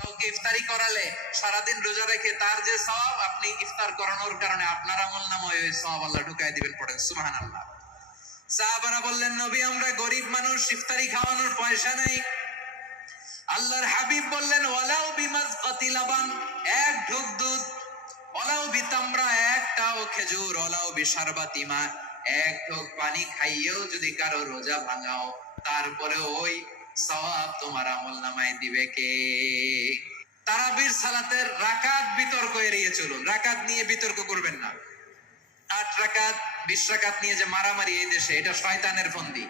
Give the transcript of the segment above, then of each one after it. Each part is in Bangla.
কাউকে ইফতারি করালে সারাদিন রোজা রেখে তার যে সওয়াব, আপনি ইফতার করানোর কারণে আপনার আমলনামায় ওই সওয়াব আল্লাহ ঢুকায় দিবেন। পড়েন সুবহানাল্লাহ। সাহাবারা বললেন, নবী আমরা গরিব মানুষ, ইফতারি খাওয়ানোর পয়সা নেই। আল্লাহর হাবিব বললেন, ওয়ালাউ বিমাজকাতি লাবান, এক ঢোক দুধ, ওয়ালাউ বিতামরা, একটাও খেজুর, ওয়ালাউ বিশারবাতি মা, এক ঢোক পানি খাইয়েও যদি কারো রোজা ভাঙাও, তারপরে ওই সওয়াব তোমার আমলনামায় দিবে কে? তারাবির সালাতের রাকাত বিতর্ক এড়িয়ে চলুন। রাকাত নিয়ে বিতর্ক করবেন না। 8 রাকাত 20 রাকাত নিয়ে যে মারামারি এই দেশে, এটা শয়তানের ফন্দি।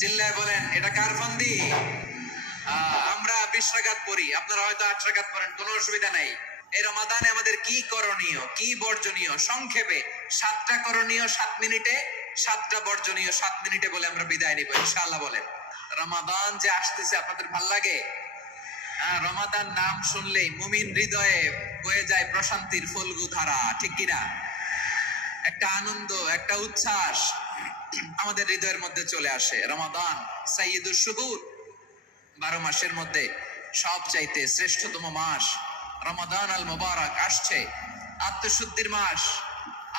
চিল্লায় বলেন, এটা কার ফন্দি? আমরা 20 রাকাত পড়ি, আপনারা হয়তো 8 রাকাত পড়েন, কোনো অসুবিধা নাই। এই রমাদানে আমাদের কি করণীয়, কি বর্জনীয়? সংক্ষেপে 7টা করণীয় 7 মিনিটে, 7টা বর্জনীয় 7 মিনিটে বলে আমরা বিদায় নিব ইনশাআল্লাহ। বলেন, রমাদান যে আসতেছে আপনাদের ভাল লাগে? রমাদান নাম শুনলেই মুমিন হৃদয়ে বয়ে যায় প্রশান্তির ফল্গু ধারা, ঠিক কিনা? একটা আনন্দ, একটা উচ্ছ্বাস আমাদের হৃদয়ের মধ্যে চলে আসে। রমাদান সাইয়্যিদুশ শুহুর, 12 মাসের মধ্যে সবচাইতে শ্রেষ্ঠতম মাস রমাদান আল মুবারক আসছে। আত্মশুদ্ধির মাস,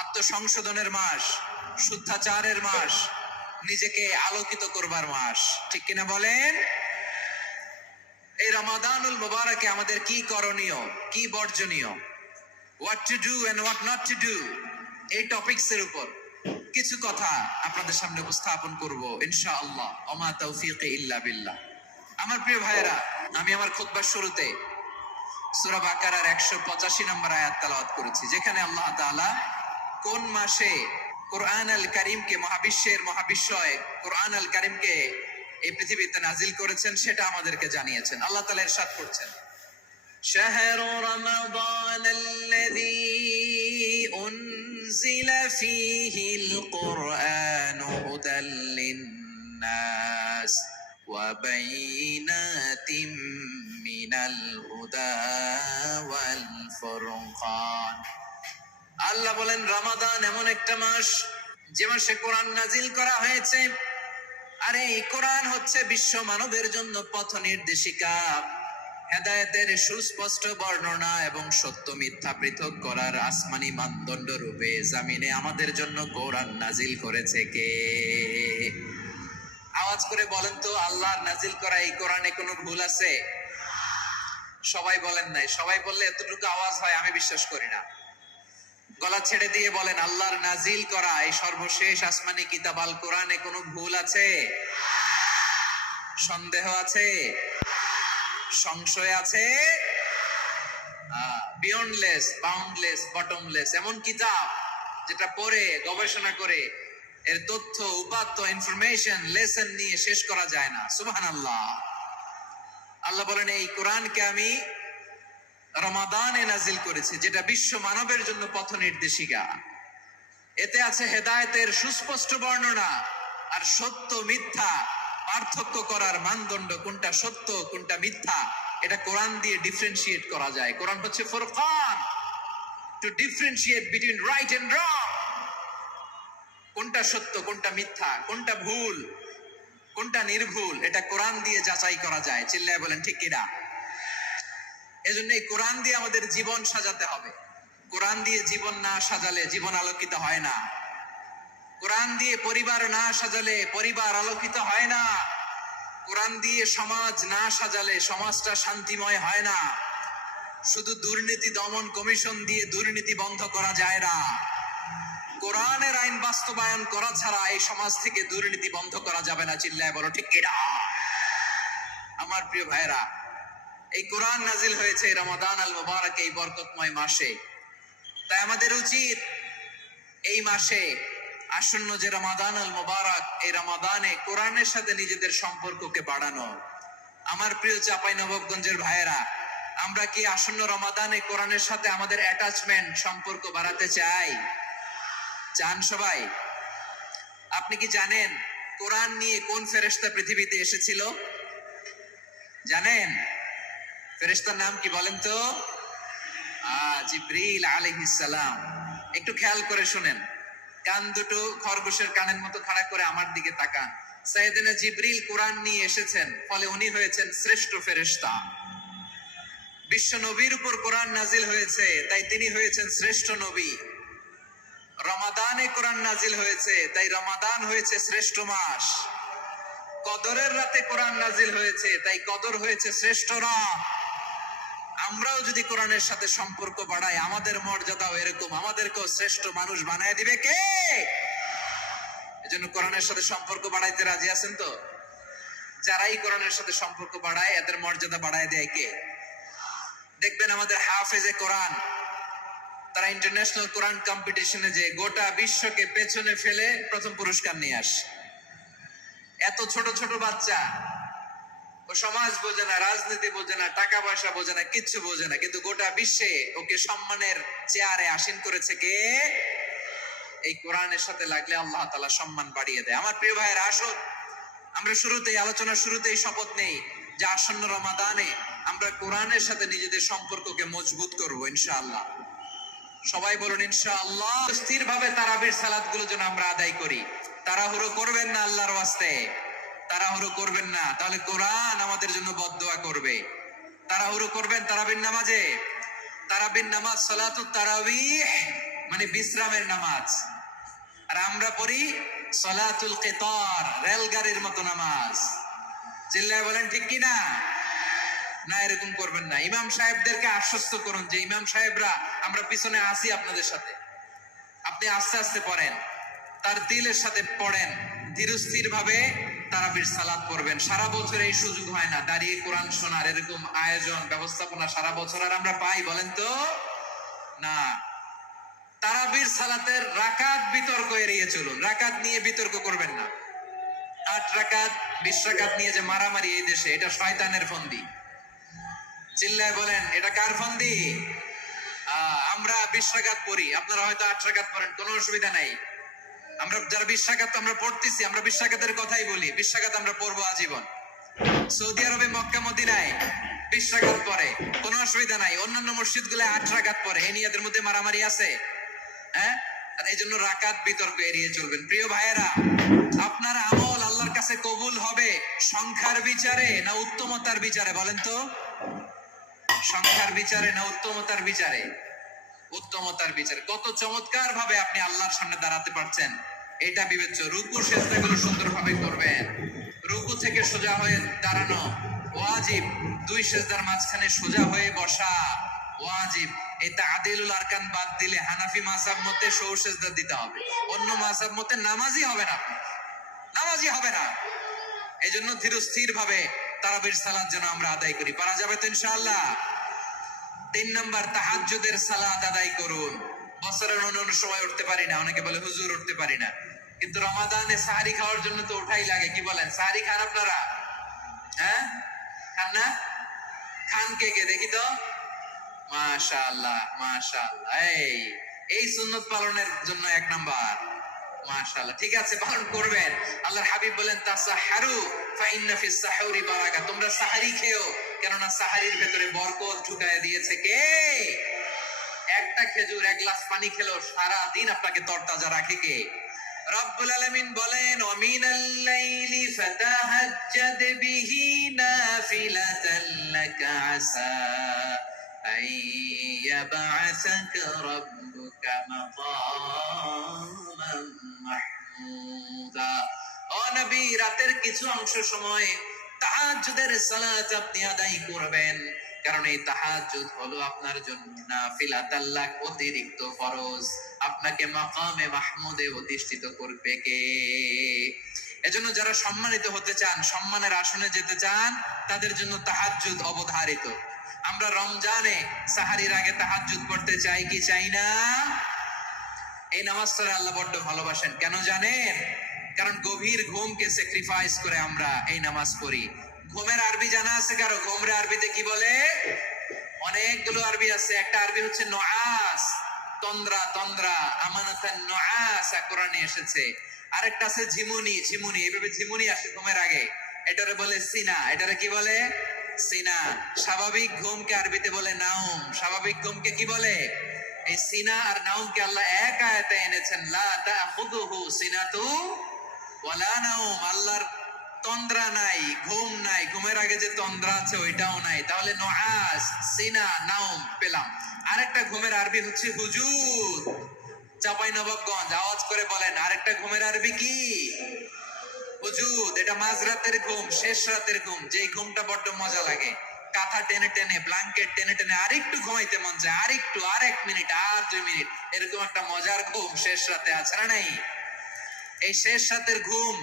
আত্মসংশোধনের মাস, শুদ্ধাচারের মাস, নিজেকে আলোকিত করবার মাস, ঠিক কিনা বলেন? এই রমাদানুল মুবারকে আমাদের কি করণীয়, কি বর্জনীয়, what to do and what not to do, এই টপিকস এর উপর কিছু কথা আপনাদের সামনে উপস্থাপন করব ইনশাআল্লাহ। ওমা তাওফীকি ইল্লা বিল্লাহ। আমার প্রিয় ভাইয়েরা, আমি আমার খুতবার শুরুতে সূরা বাকারার 185 নম্বর আয়াত তেলাওয়াত করেছি, যেখানে আল্লাহ তাআলা কোন মাসে কোরআন আল কারীমকে, মহাবিশ্বের মহাবিশ্বয় কোরআন আল কারীমকে এই পৃথিবীতে নাজিল করেছেন সেটা আমাদেরকে জানিয়েছেন। আল্লাহ তাআলা ইরশাদ করছেন, শাহরু রমাদানাল্লাযী উনজিলা ফীহিল কুরআনু হুদাল লিন্নাস ওয়া বাইনাতিম মিনাল হুদা ওয়াল ফুরকান। আল্লাহ বলেন, রমাদান এমন একটা মাস যে মাসে কোরআন নাজিল করা হয়েছে। আর এই কোরআন হচ্ছে বিশ্ব মানবের জন্য পথ নির্দেশিকা, হেদায়েতের সুস্পষ্ট বর্ণনা এবং সত্য মিথ্যা পৃথক করার আসমানি মানদণ্ড রূপে জামিনে আমাদের জন্য কোরআন নাজিল করেছে কে? আওয়াজ করে বলেন তো, আল্লাহর নাজিল করা এই কোরআনে কোনো ভুল আছে? সবাই বলেন নাই। সবাই বললে এতটুকু আওয়াজ হয় আমি বিশ্বাস করি না। গলা ছেড়ে দিয়ে বলেন, আল্লাহর নাজিল করা এই সর্বশেষ আসমানি কিতাব আল কোরআনে কোনো ভুল আছে? সন্দেহ আছে? সংশয় আছে? বিয়ন্ডলেস, বাউন্ডলেস, বটমলেস, এমন কিতাব যেটা পড়ে গবেষণা করে এর তথ্য, উপাত্ত, ইনফরমেশন, লেসন নিয়ে শেষ করা যায় না। সুবহানাল্লাহ। আল্লাহ বলেন, এই কোরআনকে আমি রমাদানে নাজিল করেছি, যেটা বিশ্ব মানবের জন্য পথ নির্দেশিকা। এতে আছে হেদায়েতের সুস্পষ্ট বর্ণনা আর সত্য মিথ্যা পার্থক্য করার মানদণ্ড, কোনটা সত্য কোনটা মিথ্যা এটা কোরআন দিয়ে ডিফারেন্সিয়েট করা যায়। কোরআন হচ্ছে ফুরকান, to differentiate between right and wrong. কোনটা সত্য, কোনটা মিথ্যা, কোনটা ভুল, কোনটা নির্ভুল, এটা কোরআন দিয়ে যাচাই করা যায়। চিল্লায় বলেন ঠিক কিনা? এজন্য এই কোরআন দিয়ে আমাদের জীবন সাজাতে হবে। কোরআন দিয়ে জীবন না সাজালে জীবন আলোকিত হয় না। কোরআন দিয়ে পরিবার না সাজালে পরিবার আলোকিত হয় না। কোরআন দিয়ে সমাজ না সাজালে সমাজটা শান্তিময় হয় না। শুধু দুর্নীতি দমন কমিশন দিয়ে দুর্নীতি বন্ধ করা যায় না। কোরআনের আইন বাস্তবায়ন করা ছাড়া এই সমাজ থেকে দুর্নীতি বন্ধ করা যাবে না। চিল্লায় বলো ঠিক কিনা? আমার প্রিয় ভাইরা, এই কোরআন নাজিল হয়েছে রমাদান আল মুবারক, এই বরকতময় মাসে। তাই আমাদের উচিত এই মাসে আসন্ন যে রমাদান আল মুবারক, এই রমাদানে কোরআনের সাথে নিজেদের সম্পর্ককে বাড়ানো। আমার প্রিয় চাঁপাইনবাবগঞ্জের ভাইয়েরা, আমরা কি আসন্ন রমাদানে কোরআনের সাথে আমাদের অ্যাটাচমেন্ট, সম্পর্ক বাড়াতে চাই? চান সবাই? আপনি কি জানেন কোরআন নিয়ে কোন ফেরেশতা পৃথিবীতে এসেছিল? জানেন? ফেরেশতার নাম কি বলেন তো? জিবরিল আলাইহিস সালাম। একটু খেয়াল করে শুনেন, কান দুটো খরগোশের কানের মতো খাড়া করে আমার দিকে তাকান। সাইয়েদনা জিবরিল কোরআন নিয়ে এসেছেন, ফলে উনি হয়েছেন শ্রেষ্ঠ ফেরেশতা। বিশ্ব নবীর উপর কোরআন নাজিল হয়েছে, তাই তিনি হয়েছেন শ্রেষ্ঠ নবী। রমাদানে কোরআন নাজিল হয়েছে, তাই রমাদান হয়েছে শ্রেষ্ঠ মাস। কদরের রাতে কোরআন নাজিল হয়েছে, তাই কদর হয়েছে শ্রেষ্ঠ রাত। আমরাও যদি কোরআনের সাথে সম্পর্ক বাড়াই, আমাদের মর্যাদাও এরকম, আমাদেরকেও শ্রেষ্ঠ মানুষ বানায় দিবে কে? এজন্য কোরআনের সাথে সম্পর্ক বাড়াইতে রাজি আছেন তো? যারাই কোরআনের সাথে সম্পর্ক বাড়ায়, এদের মর্যাদা বাড়ায় দেয় কে? দেখবেন আমাদের হাফেজে কোরআন, তারা ইন্টারন্যাশনাল কোরআন কম্পিটিশনে যে গোটা বিশ্বকে পেছনে ফেলে প্রথম পুরস্কার নিয়ে আসে। এত ছোট ছোট বাচ্চা, ও সমাজ বোঝে না, রাজনীতি বোঝে না, টাকা পয়সা বোঝে না, কিচ্ছু বোঝে না, কিন্তু গোটা বিশ্বে ওকে সম্মানের চেয়ারে আসীন করেছে কে? এই কোরআনের সাথে লাগলে আল্লাহ তাআলা সম্মান বাড়িয়ে দেয়। আমার প্রিয় ভাইয়েরা, আসুন আমরা শুরুতেই, আলোচনার শুরুতেই শপথ নেই যে আসন্ন রমাদানে আমরা কোরআনের সাথে নিজেদের সম্পর্ককে মজবুত করব ইনশাআল্লাহ। সবাই বলুন ইনশাআল্লাহ। স্থিরভাবে তারাবির সালাতগুলো যেন আমরা আদায় করি। তাড়াহুড়ো করবেন না আল্লাহর ওয়াস্তে, তাড়াহুড়ো করবেন না, তাহলে কোরআন আমাদের জন্য বদদোয়া করবে। তাড়াহুড়ো করবেন তারাবির নামাজে। তারাবির নামাজ সালাতুত তারাবিহ মানে বিশ্রামের নামাজ, আর আমরা পড়ি সালাতুল কিতার, রেলগাড়ির মতো নামাজ। চিল্লায় বলেন ঠিক কি না? না, এরকম করবেন না। ইমাম সাহেবদেরকে আশ্বস্ত করুন যে ইমাম সাহেবরা আমরা পিছনে আসি আপনাদের সাথে, আপনি আস্তে আস্তে পড়েন, তার দিলের সাথে পড়েন, ধীরস্থির ভাবে তারাবির সালাত পড়বেন। সারা বছর এই সুযোগ হয় না দাঁড়িয়ে কোরআন শোনার, এরকম আয়োজন ব্যবস্থাপনা সারা বছর আর আমরা পাই বলেন তো? না। তারাবির সালাতের রাকাত বিতর্ক এড়িয়ে চলুন, রাকাত নিয়ে বিতর্ক করবেন না। 8 রাকাত 20 রাকাত নিয়ে যে মারামারি এই দেশে, এটা শয়তানের ফন্দি। চিল্লায় বলেন এটা কার ফন্দি? আমরা 20 রাকাত পড়ি, আপনারা হয়তো 8 রাকাত পড়েন, কোনো অসুবিধা নাই। আমরা যারা 20 রাকাত আমরা পড়তেছি, আমরা 20 রাকাতের কথাই বলি, 20 রাকাত আমরা পড়বো আজীবন। সৌদি আরবে মক্কা মদিনায় 20 রাকাত পড়ে, কোনো অসুবিধা নাই। অন্যান্য মসজিদগুলোয় 8 রাকাত পড়ে, এই নিয়ে এদের মধ্যে মারামারি আছে? হ্যাঁ, আর এই জন্য রাকাত বিতর্ক এড়িয়ে চলবেন। প্রিয় ভাইয়েরা, আপনার আমল আল্লাহর কাছে কবুল হবে সংখ্যার বিচারে না উত্তমতার বিচারে বলেন তো? সংখ্যার বিচারে না উত্তমতার বিচারে? উত্তমতার বিচারে। কত চমৎকার ভাবে আপনি আল্লাহর সামনে দাঁড়াতে পারছেন এটা বিবেচ্য। রুকু সেজদাগুলো সুন্দরভাবে করবেন, রুকু থেকে সোজা হয়ে দাঁড়ানো ওয়াজিব, 2 সেজদার মাঝখানে সোজা হয়ে বসা ওয়াজিব। এই তা'দিলুল আরকান বাদ দিলে হানাফি মাযহাব মতে সৌ সেজদা দিতে হবে, অন্য মাযহাব মতে নামাজই হবে না, নামাজই হবে না। এজন্য ধীরস্থির ভাবে তারাবির সালাত যেন আমরা আদায় করি। পারা যাবে তো ইনশাআল্লাহ? 3 নাম্বার, তাহাজ্জুদের সালাত আদায় করুন। বছরের অন্য সময় উঠতে পারি না, অনেকে বলে হুজুর উঠতে পারি না, কিন্তু রমাদানে সাহারি খাওয়ার জন্য তো ওঠাই লাগে। কি বলেন, সাহারি খান আপনারা? হ্যাঁ, খান না? খান কে কে দেখি তো? মাশাআল্লাহ মাশাআল্লাহ। এই সুন্নত পালনের জন্য 1 নাম্বার। মাশাআল্লাহ, ঠিক আছে, পালন করবেন। আল্লাহর হাবিব বলেন তাসাহহারু ফা ইন্না ফিস সাহুরি বারাকা, তোমরা সাহারি খেও, কেননা সাহারির ভেতরে বরকত ঢুকায় দিয়েছে কে? একটা খেজুর, 1 গ্লাস পানি খেলেও সারা দিন আপনাকে তরতাজা রাখে কে? রব্বুল আলামিন বলেন ওয়া মিনাল লাইলি ফাতাহাজ্জাদ বিহি নাফিলাতান লাকা আসা আইয়াবআসাকা রাব্বুকা মাকামান মাহমুদা। ও নবী, রাতের কিছু অংশ সময় তাহাজ্জুদের সালাত আপনি আদায় করবেন, কারণ এই তাহাজ্জুদ হলো আপনার জন্য নাফিলাতাল লাক, অতিরিক্ত ফরজ। আপনাকে মাকামে মাহমুদে অধিষ্ঠিত করবে কে? এজন্য যারা সম্মানিত হতে চান, সম্মানের আসনে যেতে চান, তাদের জন্য তাহাজ্জুদ অবধারিত। আমরা রমজানে সাহারির আগে তাহাজ্জুদ পড়তে চাই কি চাই না? এই নামাজটা আল্লাহ বড্ড ভালোবাসেন, কেন জানেন? কারণ গভীর ঘুমকে স্যাক্রিফাইস করে আমরা এই নামাজ পড়ি। ঘুমের আরবি জানা আছে কারো? ঘুমরে আরবিতে কি বলে? অনেকগুলো আরবি আছে। একটা আরবি হচ্ছে নুআস, তন্দ্রা, তন্দ্রা, আমানাতান নুআস কোরআনে এসেছে। আরেকটা আছে ঝিমুনি, ঝিমুনি, এইভাবে ঝিমুনি আসে ঘুমের আগে, এটারে বলে সিনা। এটারে কি বলে? সিনা। স্বাভাবিক ঘুমকে আরবিতে বলে নাউম। স্বাভাবিক ঘুমকে কি বলে? এই সিনা আর নাউমকে আল্লাহ এক আয়াতে এনেছেন, লা তাখুযুহু সিনাতু ওয়ালা নাউম। আল্লাহর তন্দ্রা নাই, ঘুম নাই, ঘুমের আগে যে তন্দ্রা আছে ওইটাও নাই, তাহলে নুআস, সিনা, নাওম পেলাম। আরেকটা ঘুমের আরবি হচ্ছে হুজুদ। চাঁপাইনবাবগঞ্জ আওয়াজ করে বলেন, আরেকটা ঘুমের আরবি কি? হুজুদ। এটা মাঝরাতের ঘুম, শেষ রাতের ঘুম, যেই ঘুমটা বড্ড মজা লাগে। কাঁথা টেনে টেনে, ব্ল্যাঙ্কেট টেনে টেনে আরেকটু ঘুমাইতে মন চায়, আরেকটু, আর 1 মিনিট, আর 2 মিনিট, এরকম একটা মজার ঘুম শেষ রাতে আছে না নাই? এই শেষ রাতের ঘুম,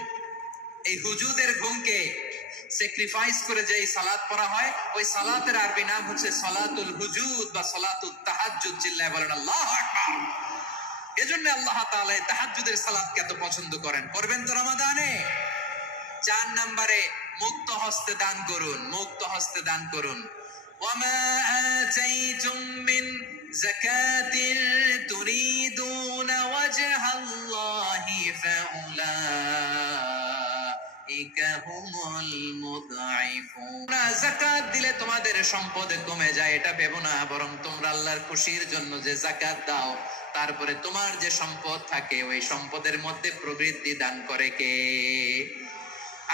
এই হুজুদের ঘুমকে স্যাক্রিফাইস করে যে সালাত পড়া হয়, ওই সালাতের আরবি নাম হচ্ছে সালাতুল হুজুদ বা সালাতুত তাহাজ্জুদ। চিল্লায় বলেন আল্লাহু আকবার। এজন্য আল্লাহ তাআলা তাহাজ্জুদের সালাতকে এত পছন্দ করেন। পড়বেন তো রমাদানে। 4 নম্বরে মুক্ত হস্তে দান করুন, মুক্ত হস্তে দান করুন। ওয়ামা আতাইতুম মিন যাকাতিন তুরিদুনা ওয়াজহাল্লাহি ফাউলাইকা হুমুল মুদঈফুন। যাকাত দিলে তোমাদের সম্পদ কমে যায় এটা ভেবো না, বরং তোমরা আল্লাহর খুশির জন্য যে যাকাত দাও, তারপরে তোমার যে সম্পদ থাকে ওই সম্পদের মধ্যে প্রবৃদ্ধি দান করে কে?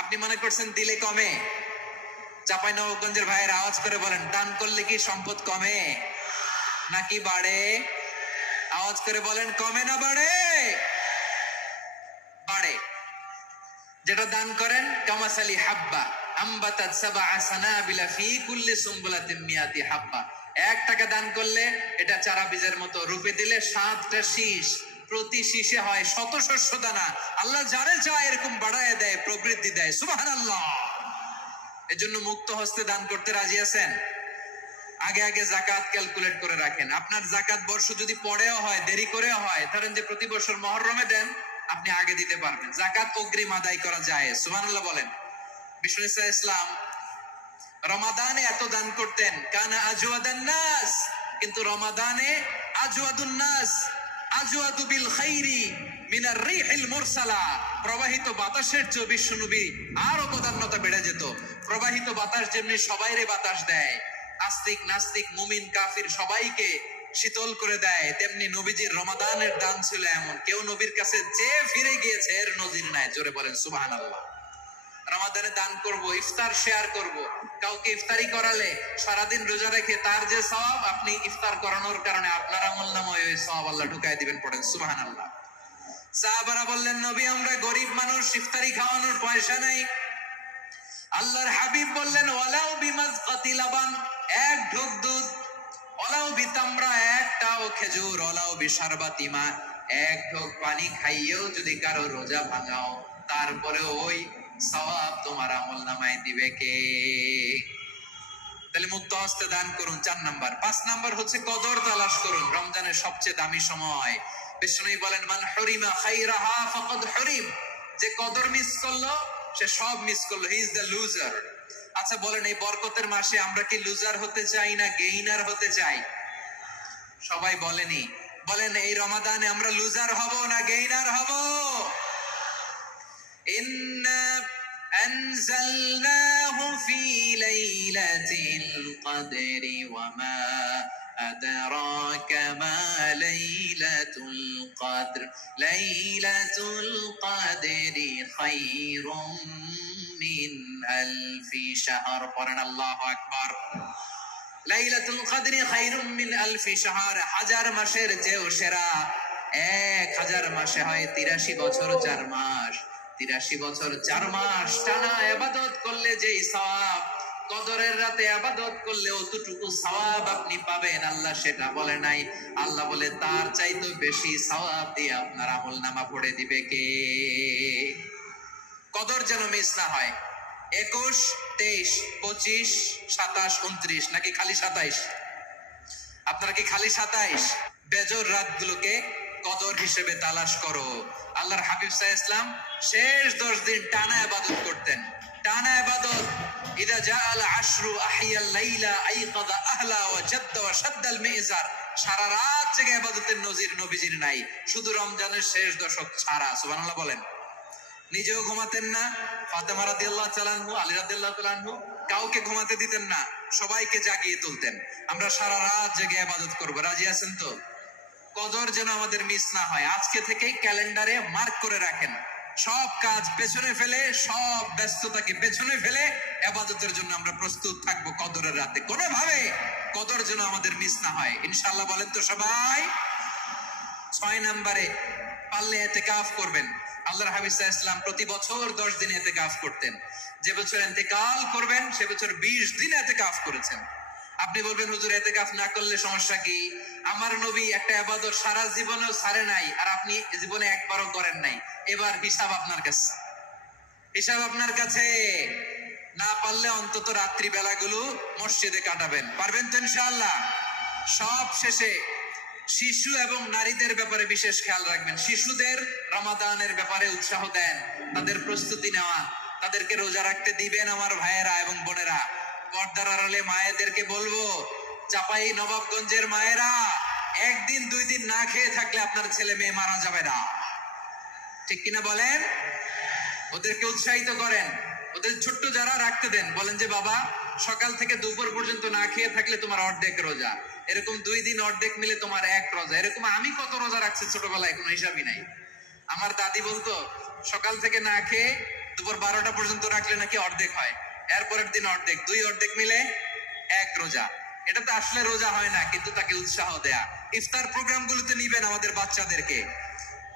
আপনি মনে করছেন দিলে কমে? চাঁপাইনবাবগঞ্জের ভাইয়ের আওয়াজ করে বলেন, দান করলে কি সম্পদ কমে নাকি বাড়ে? আওয়াজ করে বলেন, কমে না বাড়ে? বাড়ে। যেটা দান করেন, কামাসালি হাব্বা আম্বাতাত সাবআ সানাবিলা ফি কুল্লি সুমবুলাতিন মিয়াতি হাব্বা। 1 টাকা দান করলে এটা চারা বীজের মতো, রূপে দিলে 7টা শীষ, প্রতি শীষে হয় শত শস্য দানা। আল্লাহ যারে চায় এরকম বাড়ায় দেয়, প্রবৃদ্ধি দেয়। সুবহানাল্লাহ। এজন্য মুক্ত হস্তে দান করতে রাজি আছেন? আগে আগে যাকাত ক্যালকুলেট করে রাখেন। আপনার যাকাত বর্ষ যদি পরেও হয়, দেরি করেও হয়, ধরেন যে প্রতি বছর মুহররমে দেন, আপনি আগে দিতে পারবেন। যাকাত অগ্রিম আদায় করা যায়। সুবহানাল্লাহ বলেন। বিষ্ণু ইসলাম রমাদানে এত দান করতেন, কানা আজওয়াদান নাস, কিন্তু রমাদানে আজওয়াদুন নাস আজওয়াদু বিল খাইরি মিনার রিহিল মুরসালা। প্রবাহিত বাতাসের চেয়ে বিশ্বনবী আরো বদান্যতা বেড়ে যেত। প্রবাহিত বাতাস যেমনি সবাইরে বাতাস দেয়, আস্তিক নাস্তিক মুমিন কাফির সবাইকে শীতল করে দেয়, তেমনি নবীজির রমাদানের দান ছিল এমন, কেউ নবীর কাছে চেয়ে ফিরে গিয়েছে এর নজির নাই। জোরে বলেন সুবহানাল্লাহ। রমাদানে দান করব, ইফতার শেয়ার করব। কাউকে ইফতারি করালে সারাদিন রোজা রেখে তার যে সওয়াব, আপনি ইফতার করানোর কারণে আপনার আমলনামায় ওই সওয়াব আল্লাহ ঢুকায় দিবেন। পড়েন সুবহানাল্লাহ। সাহাবারা বললেন, নবী আমরা গরিব মানুষ, ইফতারি খাওয়ানোর পয়সা নাই। আল্লাহর হাবিব বললেন, ওয়ালাউ বিমাজকাতি লাবান, 1 ঢোক দুধ, ওয়ালাউ বিতামরা, 1টাও খেজুর, ওয়ালাউ বিশারবাতি মা, 1 ঢোক পানি খাইয়েও যদি কারো রোজা ভাঙাও, তারপরে ওই সওয়াব তোমার আমলনামায় দিবে কে? তাহলে মুক্ত হস্তে দান করুন, 4 নাম্বার। 5 নাম্বার হচ্ছে কদর তালাশ করুন। রমজানের সবচেয়ে দামি সময়। বিষ্ণু বলেন, মান হরিমা খাইরাহা ফাকাদ হরিম, যে কদর মিস করলো সে সব মিস করলো, হি ইজ দ্য লুজার। আচ্ছা বলেন, এই বরকতের মাসে আমরা কি লুজার হতে চাই না গেইনার হতে চাই? সবাই বলেনি। বলেন, এই রমাদানে আমরা লুজার হব না গেইনার হব? ইন্না আনজালনাহু ফি লাইলাতিল কদরি ওয়া মা আদরাকা মা লাইলাতুল কদর লাইলাতুল কদরি খায়রুম মিন আলফি শাহর। পড়েন আল্লাহু আকবার। লাইলাতুল কদরি খায়রুম মিন আলফি শাহর, 1000 মাসের চেয়েও সেরা। 1000 মাসে হয় 83 বছর 4 মাস। 83 বছর 4 মাস টানা ইবাদত করলে যেই সওয়াব, কদরের রাতে ইবাদত করলে অতটুকু সওয়াব আপনি পাবেন, আল্লাহ সেটা বলে নাই। আল্লাহ বলে তার চাইতে বেশি সওয়াব দিয়ে আপনার আমলনামা ভরে দিবে কে? কদর যেন মিস না হয়। 21, 23, 25, 27, 29 নাকি খালি 27? আপনারা কি খালি 27? বেজর রাতগুলোকে কদর হিসেবে তালাশ করো। আল্লাহর হাবিব সাল্লাল্লাহু আলাইহি ওয়াসাল্লাম শেষ 10 দিন টানা ইবাদত করতেন, টানা ইবাদত। ইদা জাআল আশরু আহিয়াল লাইলা আইকাদা আহলা ওয়া জাদ্দা ওয়া শাদ্দাল মিজার। সারা রাত জেগে ইবাদতের নজির নবীজির নাই, শুধু রমজানের শেষ দশক ছাড়া। সুবহানাল্লাহ বলেন। নিজেও ঘুমাতেন না, ফাতেমা রাদিয়াল্লাহু তাআলা আনহু, আলী রাদিয়াল্লাহু তাআলা আনহু কাউকে ঘুমাতে দিতেন না, সবাইকে জাগিয়ে তুলতেন। আমরা সারা রাত জেগে ইবাদত করব। রাজি আছেন তো? কদর যেন আমাদের মিস না হয়। আজকে থেকেই ক্যালেন্ডারে মার্ক করে রাখেন, সব কাজ পেছনে ফেলে, সব ব্যস্ততাকে পেছনে ফেলে ইবাদতের জন্য আমরা প্রস্তুত থাকবো কদরের রাতে। কোনোভাবে কদর যেন আমাদের মিস না হয়, ইনশাআল্লাহ। বলেন তো সবাই। 6 নম্বরে পারলে ইতিকাফ করবেন। আল্লাহর হাবিব সাল্লাল্লাহু আলাইহি ওয়াসাল্লাম প্রতি বছর 10 দিন ইতিকাফ করতেন। যে বছর ইন্তেকাল করবেন সে বছর 20 দিন ইতিকাফ করেছেন। আপনি বলবেন হুজুর ইতিকাফ না করলে সমস্যা কি? আমার নবী একটা ইবাদত সারা জীবনেও ছাড়ে নাই, আর আপনি জীবনে একবারও করেন নাই। এবার হিসাব আপনার কাছে, হিসাব আপনার কাছে। না পারলে অন্তত রাত্রি বেলাগুলো মসজিদে কাটাবেন। পারবেন তো ইনশাআল্লাহ? সব শেষে শিশু এবং নারীদের ব্যাপারে বিশেষ খেয়াল রাখবেন। শিশুদের রমাদানের ব্যাপারে উৎসাহ দেন, তাদের প্রস্তুতি নেওয়া, তাদেরকে রোজা রাখতে দিবেন। আমার ভাইয়েরা এবং বোনেরা, পর্দার আড়ালে মায়েদেরকে বলবো, চাপাই নবাবগঞ্জের মায়েরা, একদিন 2 দিন না খেয়ে থাকলে আপনার ছেলে মেয়ে মারা যাবে না। ঠিক কিনা বলেন? ওদেরকে উৎসাহিত করেন, ওদের ছোট্ট যারা রাখতে দেন, বলেন যে বাবা সকাল থেকে দুপুর পর্যন্ত না খেয়ে থাকলে তোমার অর্ধেক রোজা, এরকম 2 দিন অর্ধেক মিলে তোমার 1 রোজা। এরকম আমি কত রোজা রাখছি ছোটবেলায় কোনো হিসাবই নাই। আমার দাদি বলতো সকাল থেকে না খেয়ে দুপুর 12টা পর্যন্ত রাখলে নাকি অর্ধেক হয়, এরপরের দিন অর্ধেক, 2 অর্ধেক মিলে 1 রোজা। এটা তো আসলে রোজা হয় না, কিন্তু তাকে উৎসাহ দেয়া। ইফতার প্রোগ্রাম গুলোতে নিবেন আমাদের বাচ্চাদেরকে,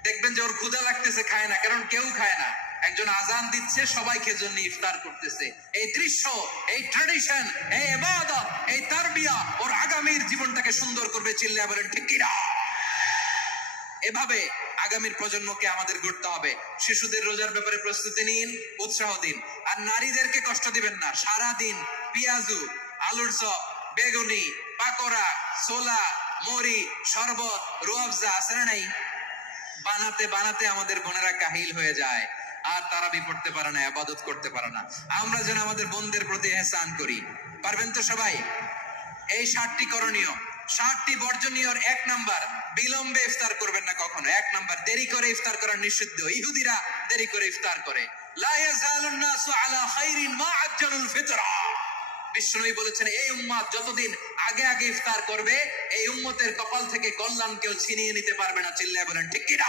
দেখবেন যে ওর ক্ষুধা লাগতেছে, খায় না, কারণ কেউ খায় না। একজন আজান দিচ্ছে, সবাইকে জন্য ইফতার করতেছে। এই দৃশ্য, এই ট্র্যাডিশন, এই ইবাদত, এই তারবিয়া ওর আগামীর জীবনটাকে সুন্দর করবে। চিল্লায়া বলেন ঠিক কিনা? এভাবে আগামীর প্রজন্মকে আমাদের গড়তে হবে। শিশুদের রোজার ব্যাপারে প্রস্তুতি নিন, উৎসাহ দিন। আর নারীদেরকে কষ্ট দিবেন না। সারা দিন পেঁয়াজু, আলুর চপ, বেগুনি, পাকোড়া, ছোলা, মুড়ি, শরবত, রুয়াবজা আছে না নাই? বানাতে বানাতে আমাদের বোনেরা কাহিল হয়ে যায়, আর তারাবি পড়তে পারে না, ইবাদত করতে পারে না। আমরা যেন আমাদের বোনদের প্রতি ইহসান করি। পারবেন তো সবাই? এই 7টি করণীয়, 7টি বর্জনীয়। 1 নাম্বার, বিলম্বে ইফতার করবেন না কখনো। 1 নাম্বার, দেরি করে ইফতার করা নিষিদ্ধ। ইহুদিরা দেরি করে ইফতার করে। লা ইয়াজালুন নাসু আলা খাইরিন মা আজ্জালুল ফিতরা। বিষ্ণু বলেছেন এই উম্মত যতদিন আগে আগে ইফতার করবে, এই উম্মতের কপাল থেকে কল্যাণ কেউ ছিনিয়ে নিতে পারবে না। চিল্লায়া বলেন ঠিক কিনা?